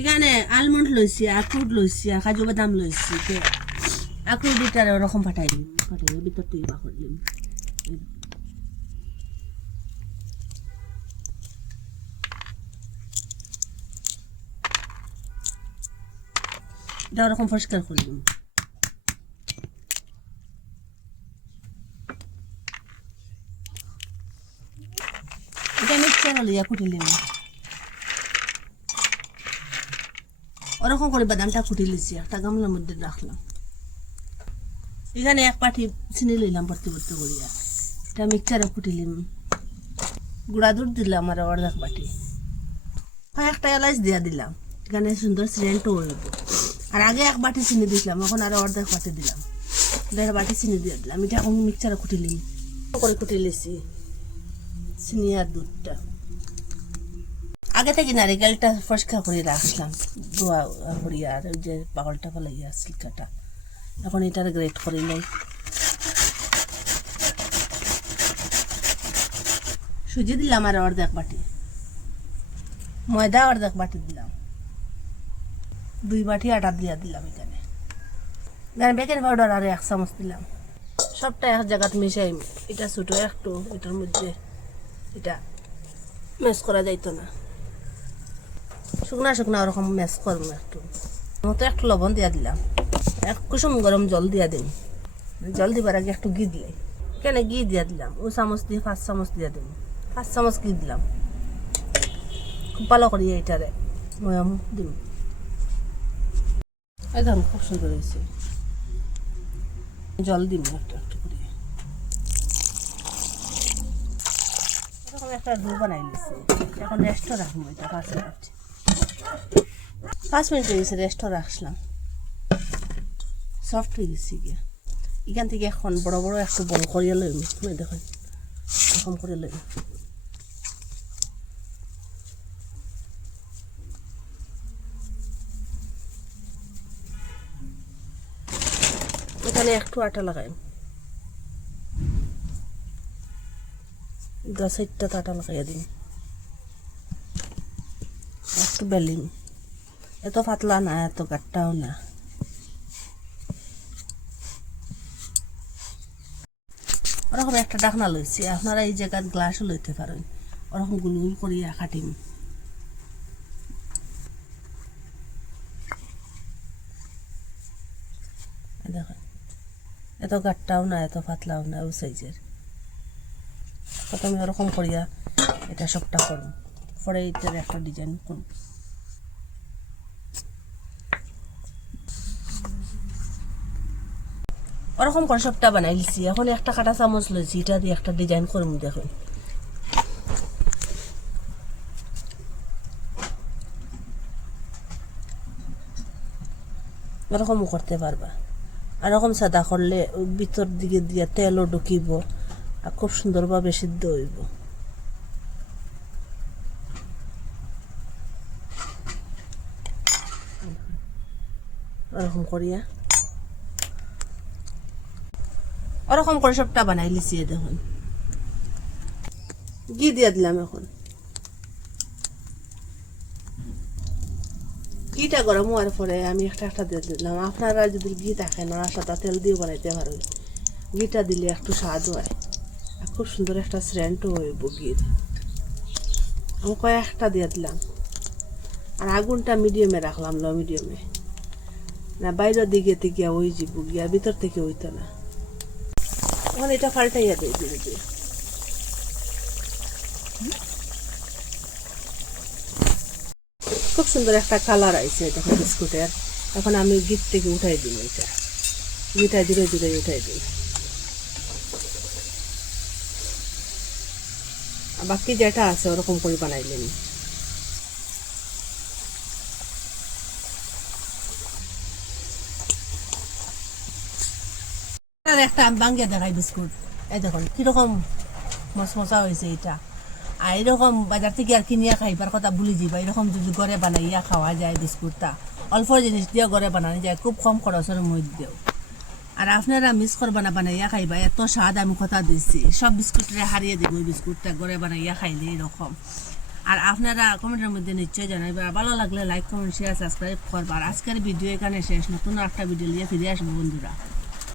এখানে আলমন্ড লইছি, আখরুট লইছি, আর কাজু বাদাম লইছি। আখরুট দুটারে ওরকম ফাটাই দিম, ফাটাই ভিতর থেকে বাকর দিম। এটা ওরকম পরিষ্কার করে দিম। এটা মিক্সচার লইয়া কুটিলিম, ওরকম করে বাদামটা কুটি লিছি, একটা গামলার মধ্যে রাখলাম। এখানে এক পাটি চিনি লইলাম ভর্তি ভর্তি করিয়া, এটা মিক্সচারে কুটিলিম। গুঁড়া দুধ দিলাম আর অর্ধেক বাটি, একটা এলাচ দিয়া দিলাম, এখানে সুন্দর সেন্টও হইব। আর আগে এক বাটি চিনি দিয়েছিলাম, এখন আরো অর্ধেক বাটি দিলাম, 1.5 বাটি চিনি দিয়ে দিলাম। এটা এখন মিক্সচারে কুটিলিম, করে কুটি লিছি চিনি আর দুধটা। আগে থেকে নারিকেলটা পরিষ্কার করে রাখলাম, ধোয়া করিয়া, আর ওই যে পাগলটা ফেলাইয়া সিল্কাটা। এখন এটার গ্রেট করে লাই। সুজি দিলাম আর অর্ধেক বাটি, ময়দা অর্ধেক বাটি দিলাম, 2 বাটি আটা দিয়া দিলাম। এখানে বেকিং পাউডার আর 1 চামচ দিলাম। সবটা এক জায়গাতে মিশাই। এটা ছোটো একটু, এটার মধ্যে এটা ম্যাশ করা যাইতো না, শুকনা শুকনা ওরকম ম্যাশ করবো একটু। মতো একটু লবণ দিয়া দিলাম, এক কুসুম গরম জল দিয়া দিন। জল দিবার আগে একটু ঘি দিলাই, এখানে ঘি দিয়া দিলাম। ও চামচ দিয়ে 5 চামচ দিয়া দিন, 5 চামচ ঘি দিলাম। খুব ভালো করিয়া এটারে ময়াম দিম। একদম খুব সুন্দর হয়েছে। জল দিম একটু একটু করে। এরকম একটা ডো বানাই নিছি, এখন রেস্টও রাখবো। এটা 5 মিনিট হয়ে গেছে, রেস্টও রাখলাম। সফট হয়ে গেছে গিয়া। এখান থেকে এখন বড় বড় একটু বল করিয়া লইম। দেখেন এরকম করে লইম। এখানে একটু আটা লাগাইম, 10-8টা আটা লাগাইয়া দিন। একটু বেলিম, এত পাতলা না এত গাট্টাও না। ওরকম একটা ডাকনা লইছি, আপনারা এই জায়গার গ্লাসও লইতে পারেন। ওরকম গুল গুল করিয়া কাটিম। দেখেন এত গাট্টাও না এত পাতলাও না, ও সাইজের। প্রথমে ওরকম করিয়া এটা সবটা করুন, পরে এটার একটা ডিজাইন করুন। ওরকম করে সবটা বানাই লিছি। এখন একটা কাটা চামচ লইছি, এটা দিয়ে একটা ডিজাইন করুন। দেখুন এরকমও করতে পারবা। আর এরকম সাদা করলে ভিতর দিকে দিয়ে তেলও ঢুকিব আর খুব সুন্দরভাবে সিদ্ধ হইব। ওরকম করিয়া ওরকম করে সবটা বানাই লিছি। দেখুন ঘি দিয়ে দিলাম। এখন ঘিটা গরম হওয়ার পরে আমি একটা একটা দিয়ে দিলাম। আপনারা যদি ঘি থাকে না সাদা তেল দিয়ে বানাইতে পারেন। ঘিটা দিলে একটু স্বাদ হয় আর খুব সুন্দর একটা সেন্টও হইব ঘির। আমি কয়েকটা দিয়ে দিলাম। আর আগুনটা মিডিয়ামে রাখলাম, লো মিডিয়ামে, না বাইরের দিকে থেকে ওই যাব গিয়া ভিতর থেকে হইতো না। এখন এটা পাল্টাইয়া দিই ধীরে ধীরে। খুব সুন্দর একটা কালার আইছে দেখো বিস্কুটের। এখন আমি ঘির থেকে উঠাই দিই, এটা ঘিটা ধীরে ধীরে উঠাই দিই। বাকি যেটা আছে ওরকম করে বানাইলেন। একটা বাঙ্গিয়া দেখাই বিস্কুট, এই দেখুন কিরকম মশমশা হয়েছে এটা। আর এরকম বাজার থেকে আর কিনিয়া খাইবার কথা ভুলে যাবা। এরকম যদি ঘরে বানাইয়া খাওয়া যায় বিস্কুটটা, অল্প জিনিস দিয়ে ঘরে বানানো যায়, খুব কম খরচের মধ্যেও। আর আপনারা মিস করবা না, বানাইয়া খাইবা, এত স্বাদ আমি কথা দিচ্ছি। সব বিস্কুটরে হারিয়ে দিব বিস্কুটটা ঘরে বানাইয়া খাইলে এরকম। আর আপনারা কমেন্টের মধ্যে নিশ্চয়ই জানাইবা, ভালো লাগলে লাইক কমেন্ট শেয়ার সাবস্ক্রাইব করবা। আর আজকের ভিডিও এখানে শেষ, নতুন একটা ভিডিও নিয়ে ফিরে আসবো বন্ধুরা।